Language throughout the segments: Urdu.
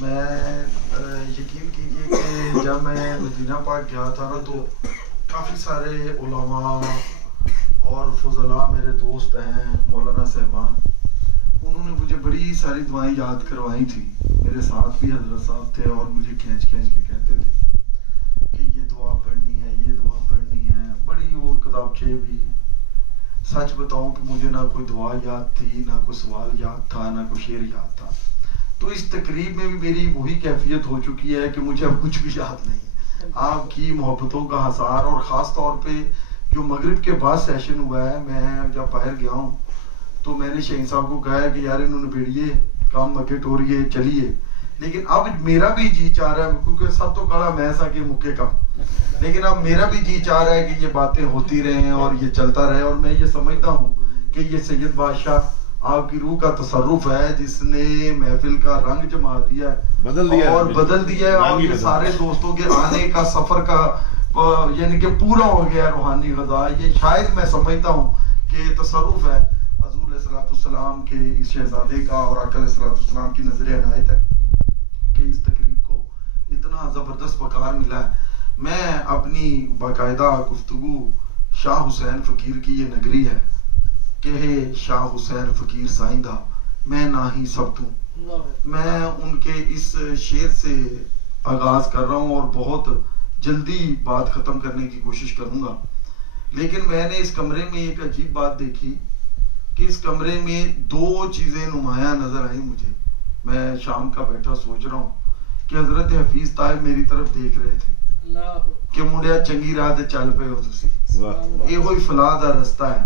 میں یقین کیجئے کہ جب میں مدینہ پاک گیا تھا نا تو کافی سارے علماء اور فضلاء میرے دوست ہیں، مولانا صاحبان، انہوں نے مجھے بڑی ساری دعائیں یاد کروائی تھی. میرے ساتھ بھی حضرت صاحب تھے اور مجھے کھینچ کے کہتے تھے کہ یہ دعا پڑھنی ہے، یہ دعا پڑھنی ہے. بڑی وہ کتابچے بھی. سچ بتاؤں کہ مجھے نہ کوئی دعا یاد تھی، نہ کوئی سوال یاد تھا، نہ کوئی شعر یاد تھا. تو اس تقریب میں بھی میری وہی کیفیت ہو چکی ہے کہ مجھے اب کچھ بھی یاد نہیں ہے. آپ کی محبتوں کا حصار، اور خاص طور پہ جو مغرب کے بعد سیشن ہوا ہے، میں جب باہر گیا ہوں تو میں نے شہین صاحب کو کہا ہے کہ یار انہوں نے بیڑیے کام مکے ٹوریے چلیے. لیکن اب میرا بھی جی چاہ رہا ہے، کیونکہ سب تو کڑا میں سا کہ مکے کم، لیکن اب میرا بھی جی چاہ رہا ہے کہ یہ باتیں ہوتی رہیں اور یہ چلتا رہے. اور میں یہ سمجھتا ہوں کہ یہ سید بادشاہ آپ کی روح کا تصرف ہے جس نے محفل کا رنگ جما دیا ہے اور بدل دیا ہے، اور یہ سارے دوستوں کے آنے کا سفر کا یعنی کہ پورا ہو گیا روحانی غذا. یہ شاید میں سمجھتا ہوں کہ تصرف ہے حضور علیہ الصلوۃ والسلام کے اس شہزادے کا، اور آقا علیہ الصلوۃ والسلام کی نظر عنایت ہے کہ اس تقریب کو اتنا زبردست وقار ملا ہے. میں اپنی باقاعدہ گفتگو شاہ حسین فقیر کی یہ نگری ہے کہ شاہ حسین فقیر سائندہ میں نہ ہی سب توں، میں ان کے اس شعر سے آغاز کر رہا ہوں اور بہت جلدی بات ختم کرنے کی کوشش کروں گا. لیکن میں نے اس کمرے میں ایک عجیب بات دیکھی کہ اس کمرے میں دو چیزیں نمایاں نظر آئیں مجھے. میں شام کا بیٹھا سوچ رہا ہوں کہ حضرت حفیظ طاہر میری طرف دیکھ رہے تھے کہ منڈیا چنگی راہ تے چل پے ہو تسی، یہ وہی فلاح دا رستہ ہے.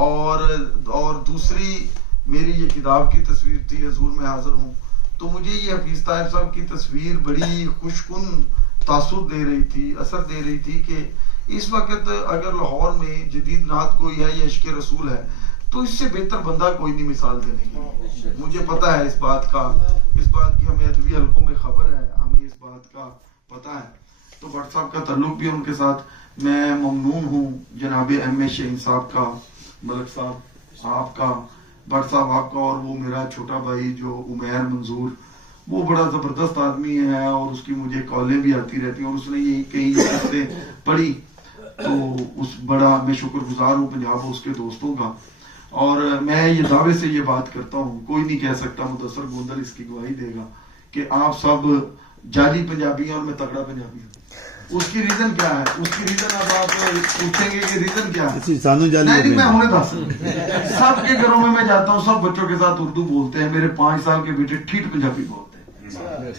اور دوسری میری یہ کتاب کی تصویر تھی، حضور میں حاضر ہوں، تو مجھے یہ حفیظ طاہر صاحب کی تصویر بڑی خوشکن تاثر دے رہی تھی، اثر دے رہی تھی کہ اس وقت اگر لاہور میں جدید نعت کوئی ہے یا عشق رسول ہے تو اس سے بہتر بندہ کوئی نہیں مثال دینے کی. مجھے پتا ہے اس بات کی ہمیں ادبی حلقوں میں خبر ہے، ہمیں اس بات کا پتا ہے. تو بٹ صاحب کا تعلق بھی ان کے ساتھ میں ممنون ہوں. جناب ایم اے شہین صاحب کا، ملک صاحب آپ کا، بٹ صاحب آپ کا، اور وہ میرا چھوٹا بھائی جو عمیر منظور، وہ بڑا زبردست آدمی ہے اور اس کی مجھے کالیں بھی آتی رہتی ہیں، اور اس نے یہی کہیں سے پڑھی تو اس بڑا میں شکر گزار ہوں پنجاب اس کے دوستوں کا. اور میں یہ دعوے سے یہ بات کرتا ہوں، کوئی نہیں کہہ سکتا، مدثر گوندل اس کی گواہی دے گا کہ آپ سب جعلی پنجابی ہیں اور میں تگڑا پنجابی ہوں. اس کی ریزن کیا ہے؟ اس کی ریزن اب آپ پوچھیں گے کہ ریزن کیا ہے؟ نہیں، میں انہیں دس سب کے گھروں میں جاتا ہوں، سب بچوں کے ساتھ اردو بولتے ہیں. میرے 5 سال کے بیٹے ٹھیٹ پنجابی بولتے ہیں،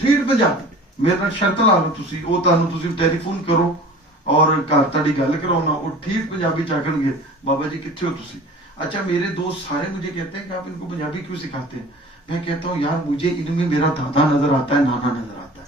ٹھیٹ پنجابی. میرا شرط لا لو تسی، وہ تسی ٹیلی فون کرو اور گھر تاری گل کرو نا، وہ ٹھیٹ پنجابی چاکن گے، بابا جی کتنے ہو تسی؟ اچھا میرے دوست سارے مجھے کہتے ہیں کہ آپ ان کو پنجابی کیوں سکھاتے ہیں؟ میں کہتا ہوں یار مجھے ان میں میرا دادا نظر آتا ہے، نانا نظر آتا ہے.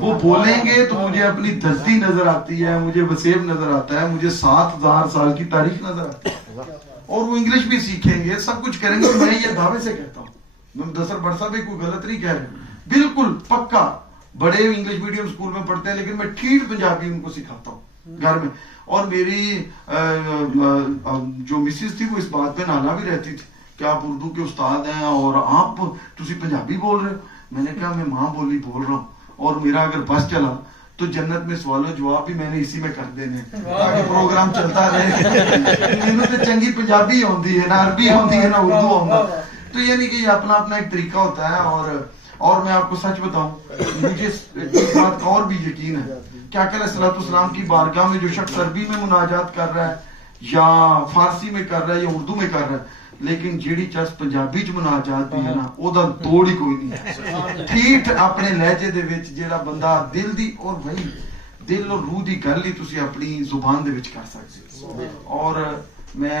وہ بولیں گے تو مجھے اپنی دھرتی نظر آتی ہے، مجھے وسیب نظر آتا ہے، مجھے 7000 سال کی تاریخ نظر آتی ہے. اور وہ انگلش بھی سیکھیں گے، سب کچھ کریں گے. میں یہ دعوے سے کہتا ہوں، میں مدثر بٹ صاحب بھی کوئی غلط نہیں کہہ رہے، بالکل پکا. بڑے انگلش میڈیم اسکول میں پڑھتے ہیں لیکن میں ٹھیٹ پنجابی ان کو سکھاتا ہوں گھر میں. اور میری جو مسز تھی وہ اس بات پہ نالا بھی رہتی تھی کہ آپ اردو کے استاد ہیں اور آپ تسی پنجابی بول رہے ہو. میں نے کہا میں ماں بولی بول رہا ہوں، اور میرا اگر بس چلا تو جنت میں سوال و جواب بھی میں نے اسی میں کر دینے تاکہ پروگرام چلتا رہے. انہوں نے چنگی پنجابی ہوندی ہے، نہ عربی ہوندی ہے، نہ اردو ہوندا. تو یعنی کہ یہ اپنا اپنا ایک طریقہ ہوتا ہے. اور میں آپ کو سچ بتاؤں، مجھے اس بات کا اور بھی یقین ہے کہ آقا علیہ الصلوۃ والسلام کی بارگاہ میں جو شخص عربی میں مناجات کر رہا ہے یا فارسی میں کر رہا ہے یا اردو میں کر رہا ہے، لیکن جیڑی چس پنجابی چ مناجات بھی ہے نا، او دا توڑ ہی کوئی نہیں ہے. ٹھیٹ اپنے لہجے دے وچ جیڑا بندہ دل دی، اور وہی دل اور روح دی گل ہی تسی اپنی زبان دے وچ کر سکتے. اور میں